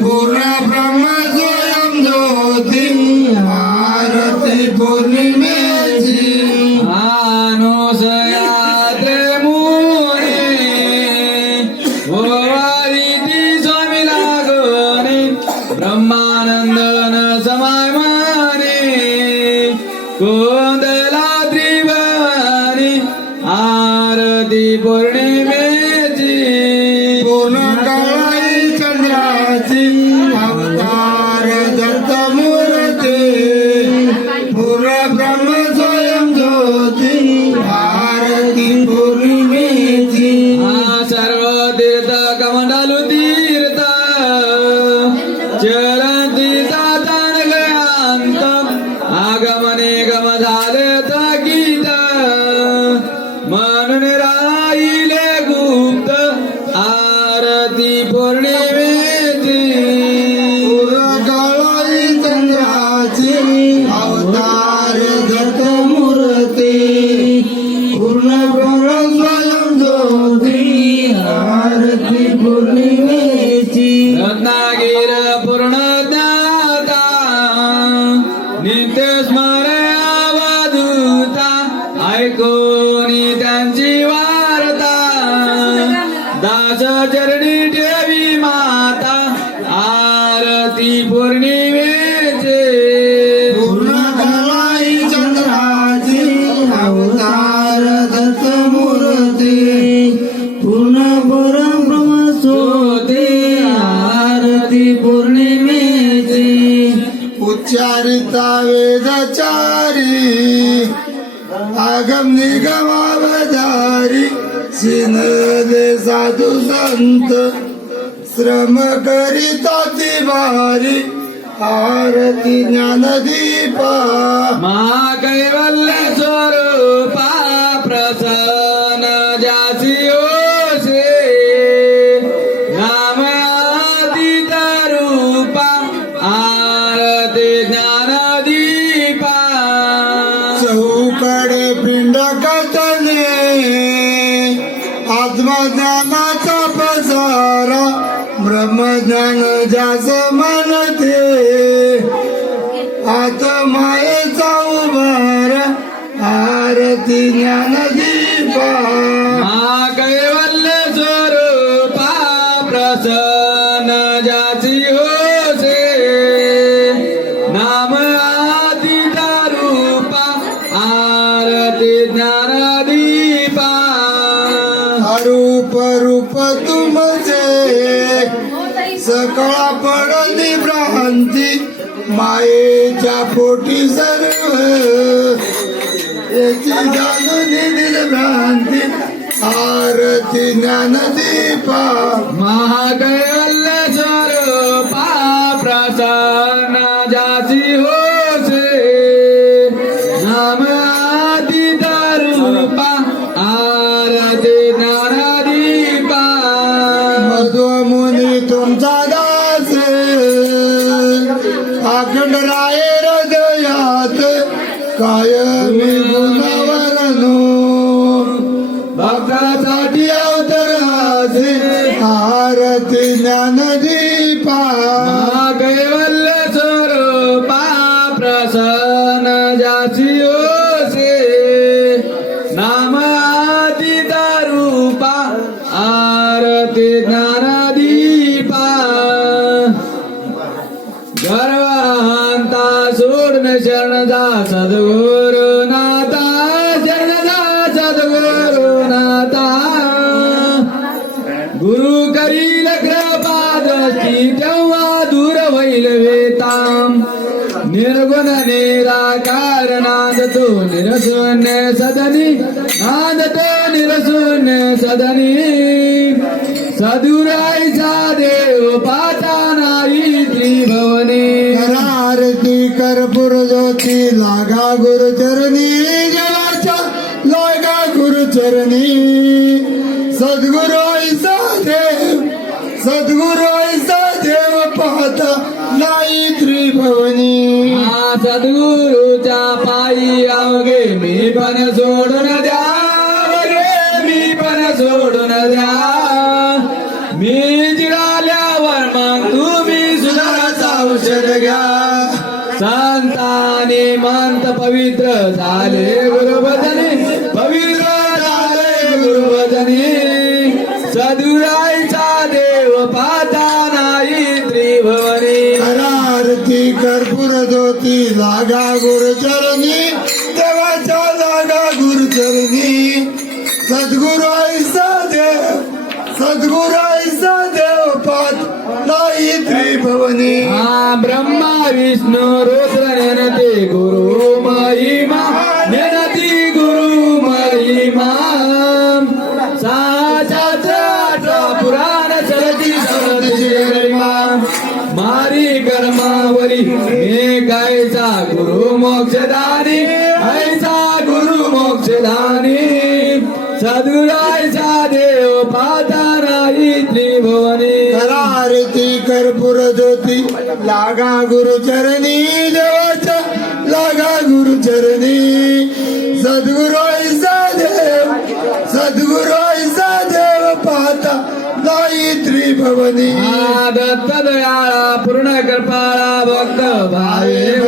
पूर्ण ब्रह्म स्वयं ज्योती आरती पौर्णिमेची। अनुसयाते मुने ओवारीती स्वामी लागणे ब्रह्मानंदन समाय माने कोंदला त्रिवाणी आरती पौर्णिमेची चरण पौर्णिमेचे पूर्ण काळी चंद्राची अवतार दत्त मूर्ती पूर्ण ब्रह्म ज्योती आरती पौर्णिमेची. उच्चारिता वेदचारी आगम निगमावधारी सिनले साधू संत श्रम करिता ती भारी आरती ज्ञानदीपा. महाकैवल्य स्वरूपा प्रसाद. आरती ज्ञानदीपा महाकैवल्य स्वरूपा प्रसन्न जासी होसे। नाम आदित रूपा आरती ज्ञानदीपा रूप रूप तुमचे सकळा पडली भ्रांती मायेच्या पोटी सर्व याची जाणून दिल भ्रांती आरती ज्ञानदीपा आरती ज्ञानदीपा कैवल्य स्वरूपा प्रसन्न जासी होसे नाम आदित रूपा आरती ज्ञानदीपा. गर्वांता सूर्ण शरण जा निरसून सदनी नाद निरसून निरशून्य सदनी. सदुराईचा देव पाता नाही त्रिभवनी. आरती कर्पूर ज्योती लागा गुरुचरणी. जगाच्या लागा गुरुचरणी. सद्गुरु ऐसा देव सद्गुरु ऐसा देव पाहता नाही त्रिभवनी. सद्गुरूच्या पायी अवघे मी पण सोडून द्या. मी पण सोडून द्या. मी जिराल्यावर मग तुम्ही सुधाराचा औषध घ्या. संताने मांत पवित्र झाले गुरुभजनी पवित्र झाले गुरुभजनी सदुरा जागा गुरुचरणी देवाच्या जागा गुरुचरणी. सद्गुरु ऐसा देव सद्गुरु ऐसा देव पात नाही त्रिभवनी. हा ब्रह्मा विष्णू रुद्र ते गुरु. मोक्षदानी ऐसा गुरु मोक्षदानी। सद्गुरायचा देव पाता नाही त्रिभुवनी। आरती कर्पूर ज्योती लागा गुरुचरणी देवाच्या लागा गुरुचरणी सद्गुरु ऐसा देव सद्गुरु ऐसा देव पाहता नाही त्रिभुवनी। दत्त दयाळा पूर्ण कृपाळा भक्त भावे।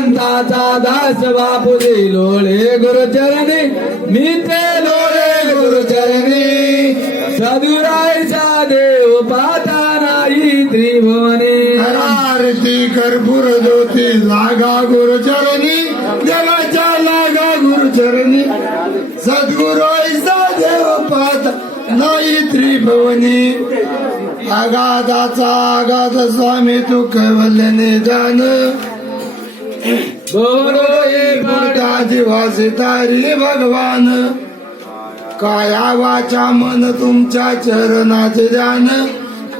संताचा दास बापू लोळे गुरुचरणी मी ते लोळे गुरुचरणी. सदुरायचा देव पाता नाही त्रिभुवनी. आरती कर्पूर ज्योती लागा गुरुचरणी देवाच्या लागा गुरुचरणी. सद्गुरु देव पाता नाही त्रिभुवनी. आगादाचा आगाध स्वामी तू कैवल्याने जाण तारी भगवान. काया वाचा मन तुमच्या चरणाचे ध्यान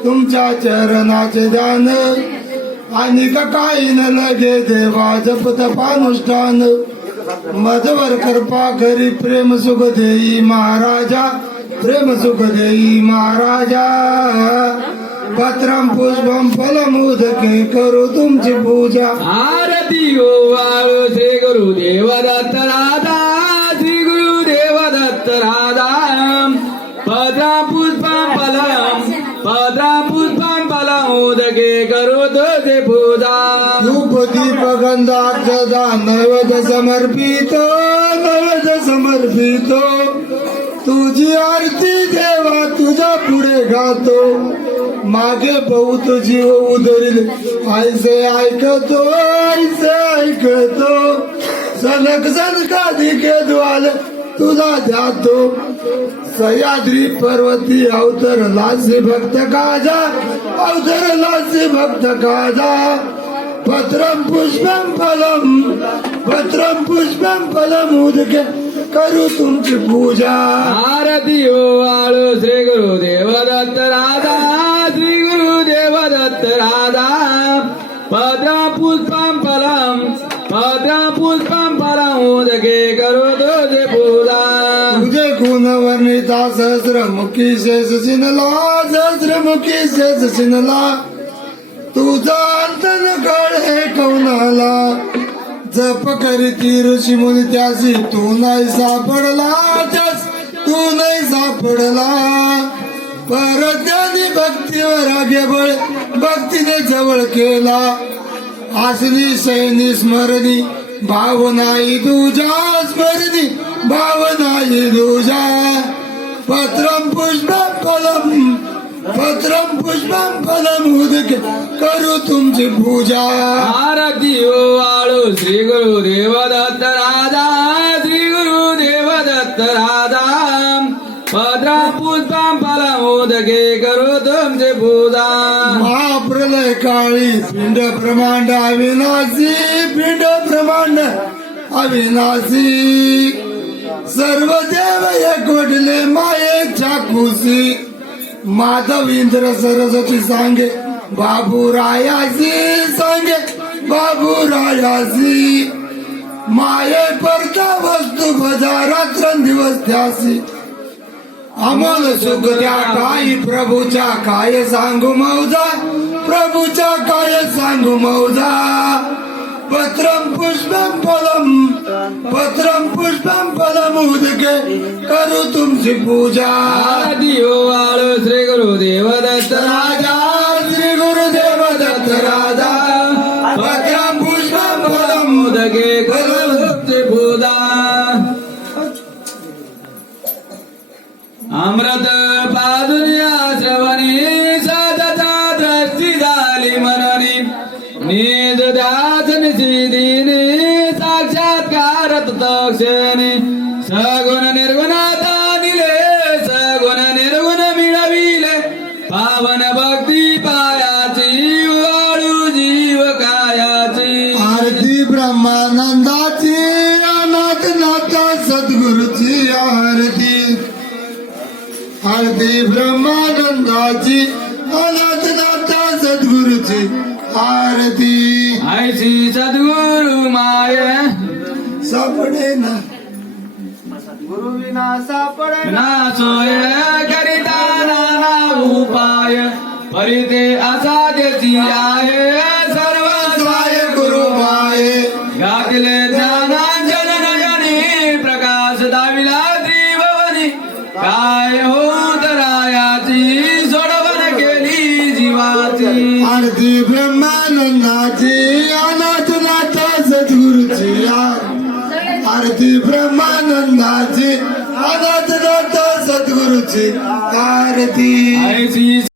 तुमच्या चरणाचे ध्यान आणि काही न लगे देवा जप तपानुष्ठान मधवर कृपा घरी प्रेम सुख देई महाराजा प्रेम सुख देई महाराजा. पत्रम पुष्पम फलमुदके करू तुमची पूजा. आरती ओ वाळू श्री गुरुदेव दत्त राधा श्री गुरुदेव दत्त राधा। पदा पुष्पम फलम पदा पुष्पम फलम उदके पूजा। धूप दीप गंधाक्षदा नैवद समर्पित नैवद समर्पित। तुझी आरती देवा तुझ्या पुढे गातो. मागे बहुत जीव उदरील. ऐसे ऐकतो आयसे ऐकतो. सनक सनकाधिके द्वाल तुला जातो. सह्याद्री पर्वती अवतर लासी भक्त काजा. अवतर लासी भक्त काजा. पत्रम पुष्पम फलम पत्रम पुष्पम फलम उदके करू तुमची पूजा। आरती ओ वाळू श्री गुरु देव दत्त राधा श्री गुरु देव दत्त राधा। पद्रा पुष्पम फलम पद्रा पुष्पम फलम उदके करू तुझे पूजा। तुझे गुण वर्णिता सहस्रमुखी शेष सिनला सहस्रमुखी शेष सिनला। तुझा अंतन कळे कोणाला जप करीती ऋषी मुनी त्याशी तू नाही सापडला त्यास तू नाही सापडला. परज्ञानी भक्तीवर आगे भक्तीने जवळ केला. आसनी सैनी स्मरणी भाव नाही तुझ्या स्मरणी भाव नाही तुझ्या. पत्रम पुष्प फलम पत्रम पुष्पम फलम उदके करू तुमची पूजा। आरती ओ वाळू श्री गुरु देव दत्त राधा श्री गुरु देव दत्त राधा। पद्रा पुष्पम फलम उदके करू तुमचे पूजा। महाप्रलय काळी पिंड ब्रह्मांड अविनाशी पिंड ब्रह्मांड अविनाशी। सर्व देव एकवटले मायेच्या खुशी माधव इंद्र सरस्वती सांगे बाबू रायासी सांगे बाबू रायासी माये परता वस्तू बजारात दिवस त्यासी. अमोल सुख त्या काही प्रभूच्या काय सांगू मौजा प्रभूच्या काय सांगू मौजा. करू तुमची पूजा। आरती ओवाळू श्री गुरुदेव दत्त राजा। श्री गुरुदेव दत्त राजा। पत्रम पुष्पम फलम मोदके करू तुमची पूजा। अमृत पादुनिया आरती ब्रह्मानंदाची अनाथ नाथा सद्गुरुची आरती. ऐशी सद्गुरु माय. सापडे ना. ना. सोय करिता नाना उपाय. परिते असाध्यची आहे सर्व साय गुरु माये. घातले जीवाची आरती ब्रह्मानंदाची अनाथ नाथा सद्गुरुची आरती ब्रह्मानंदाची अनाथ नाथा सद्गुरुची आरती